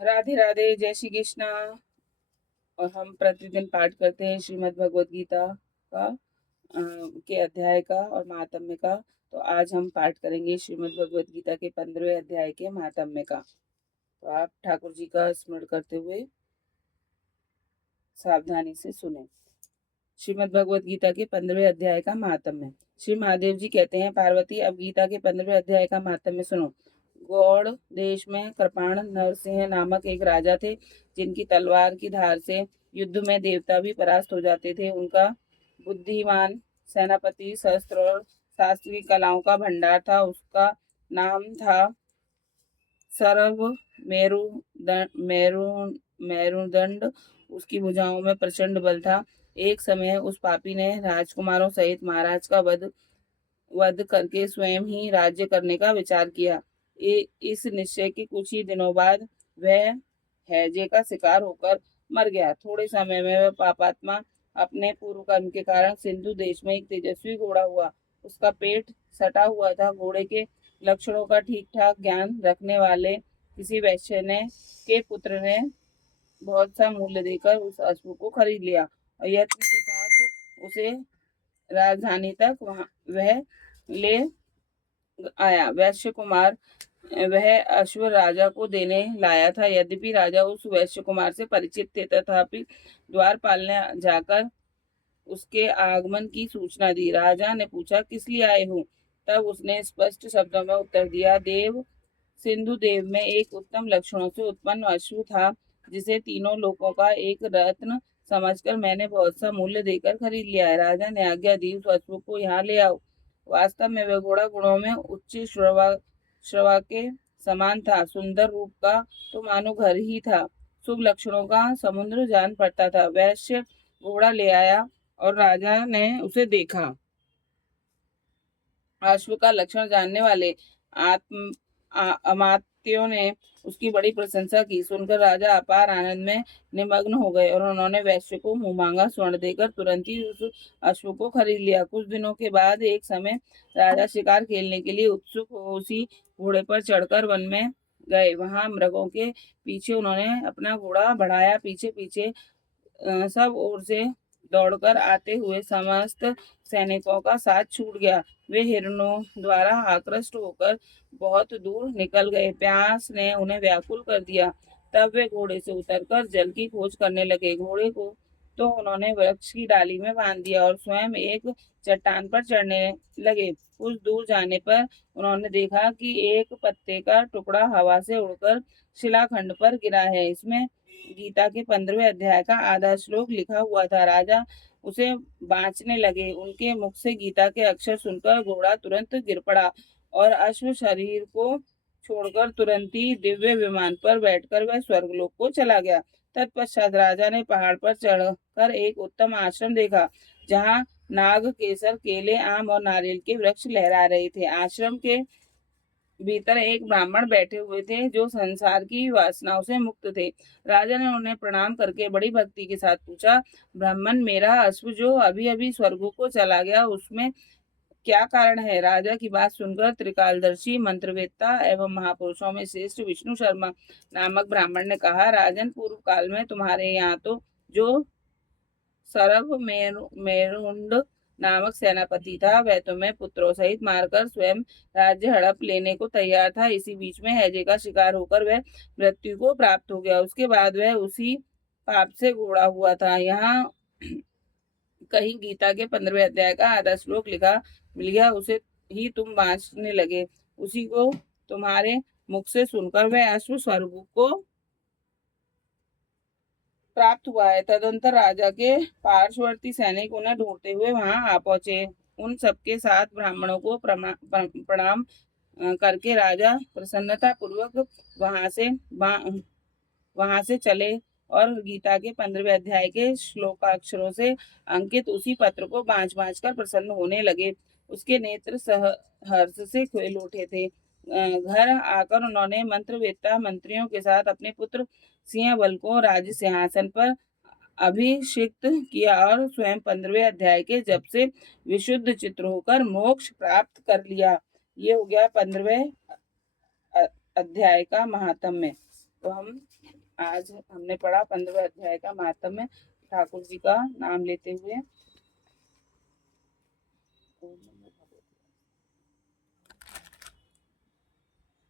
राधे राधे, जय श्री कृष्णा। और हम प्रतिदिन पाठ करते हैं श्रीमद् भगवद गीता का के अध्याय का और महात्म्य का। तो आज हम पाठ करेंगे श्रीमद् भगवद गीता के 15वें अध्याय के महात्म्य का। तो आप ठाकुर जी का स्मरण करते हुए सावधानी से सुने। श्रीमद् भगवद गीता के 15वें अध्याय का महात्म्य। श्री महादेव जी कहते हैं, पार्वती अब गीता के 15वें अध्याय का महात्म्य सुनो। गौड़ देश में कृपाण नरसिंह नामक एक राजा थे, जिनकी तलवार की धार से युद्ध में देवता भी परास्त हो जाते थे। उनका बुद्धिमान सेनापति, शस्त्र और शास्त्र की कलाओं का भंडार था। उसका नाम था सर्व मेरु मेरु मेरुदंड। उसकी भुजाओं में प्रचंड बल था। एक समय उस पापी ने राजकुमारों सहित महाराज का वध करके स्वयं ही राज्य करने का विचार किया। इस निश्चय के कुछ ही दिनों बाद वह हैजे का शिकार होकर मर गया। थोड़े समय में वह पापात्मा अपने पूर्व कर्म के कारण सिंधु देश में एक तेजस्वी घोड़ा हुआ। उसका पेट सटा हुआ था। घोड़े के लक्षणों का ठीक ठाक ज्ञान रखने वाले किसी वैश्य ने के पुत्र ने बहुत सा मूल्य देकर उस अश्व को खरीद लिया और यत्न के साथ उसे राजधानी तक वह ले आया। वैश्य कुमार वह अश्व राजा को देने लाया था। यद्यपि राजा उस वैश्य कुमार से परिचित थे, तथापि द्वारपाल ने जाकर उसके आगमन की सूचना दी। राजा ने पूछा, किस लिए आए हो? तब उसने स्पष्ट शब्दों में उत्तर दिया, देव सिंधु देव में एक उत्तम लक्षणों से उत्पन्न अश्व था, जिसे तीनों लोकों का एक रत्न समझकर मैंने बहुत सा मूल्य देकर खरीद लिया है। राजा ने आज्ञा दी, उस अश्व को यहाँ ले आओ। वास्तव में वह घोड़ा गुणों में उच्च श्रवा के समान था। सुंदर रूप का तो मानो घर ही था। शुभ लक्षणों का समुद्र जान पड़ता था। वैश्य घोड़ा ले आया और राजा ने उसे देखा। अश्व का लक्षण जानने वाले अमात्यों ने उसकी बड़ी प्रशंसा की। सुनकर राजा अपार आनंद में निमग्न हो गए और उन्होंने वैश्य को मुंह स्वर्ण देकर तुरंत ही उस अश्व को खरीद लिया। कुछ दिनों के बाद एक समय राजा शिकार खेलने के लिए उत्सुक हो उसी घोड़े पर चढ़कर वन में गए। वहां मृगों के पीछे उन्होंने अपना घोड़ा बढ़ाया। पीछे पीछे सब ओर से दौड़कर आते हुए समस्त सैनिकों का साथ छूट गया। वे हिरणों द्वारा आकृष्ट होकर बहुत दूर निकल गए। प्यास ने उन्हें व्याकुल कर दिया। तब वे घोड़े से उतरकर जल की खोज करने लगे। घोड़े को तो उन्होंने वृक्ष की डाली में बांध दिया और स्वयं एक चट्टान पर चढ़ने लगे। कुछ दूर जाने पर उन्होंने देखा कि एक पत्ते का टुकड़ा हवा से उड़कर शिलाखंड पर गिरा है। इसमें गीता के 15वें अध्याय का आधा श्लोक लिखा हुआ था। राजा उसे बांचने लगे। उनके मुख से गीता के अक्षर सुनकर घोड़ा तुरंत गिर पड़ा और अश्व शरीर को छोड़कर तुरंत ही दिव्य विमान पर बैठकर वह स्वर्गलोक को चला गया। तत्पश्चात राजा ने पहाड़ पर चढ़कर एक उत्तम आश्रम देखा, जहाँ नाग, केसर, केले, आम और नारियल के वृक्ष लहरा रहे थे। आश्रम के भीतर एक ब्राह्मण बैठे हुए थे, जो संसार की वासनाओं से मुक्त थे। राजा ने उन्हें प्रणाम करके बड़ी भक्ति के साथ पूछा, ब्राह्मण, मेरा अश्व जो अभी अभी स्वर्ग को चला गया, उसमें क्या कारण है? राजा की बात सुनकर त्रिकालदर्शी मंत्रवेत्ता एवं महापुरुषों में श्रेष्ठ विष्णु शर्मा नामक ब्राह्मण ने कहा, राजन, पूर्व काल में तुम्हारे यहाँ तो जो सरभ मेरुंड नामक सेनापति था, वह तुम्हें पुत्रों सहित मारकर स्वयं राज्य हड़प लेने को तैयार था। इसी बीच में हैजे का शिकार होकर वह मृत्यु को प्राप्त हो गया। उसके बाद वह उसी पाप से घोड़ा हुआ था। यहाँ कहीं गीता के 15वें अध्याय का आधा श्लोक लिखा मिल गया, उसे ही तुम बांचने लगे। उसी को तुम्हारे मुख से सुनकर वह अश्व स्वर्ग को प्राप्त हुआ है। तदंतर राजा के पार्श्ववर्ती सैनिक उन्हें ढूंढते हुए वहां आ पहुंचे। उन सबके साथ ब्राह्मणों को प्रणाम करके राजा प्रसन्नता पूर्वक वहां से चले और गीता के 15वें अध्याय के श्लोकाक्षरों से अंकित उसी पत्र को बांच बांच कर प्रसन्न होने लगे। उसके नेत्र हर्ष से खेल उठे थे। घर आकर उन्होंने मंत्रवेत्ता मंत्रियों के साथ अपने पुत्र सिंहबल को राज सिंहासन पर अभिषिक्त किया और स्वयं 15वें अध्याय के जप से विशुद्ध चित्र होकर मोक्ष प्राप्त कर लिया। ये हो गया 15वें अध्याय का महात्म्य। तो हम आज हमने पढ़ा 15वें अध्याय का महात्म्य ठाकुर जी का नाम लेते हुए।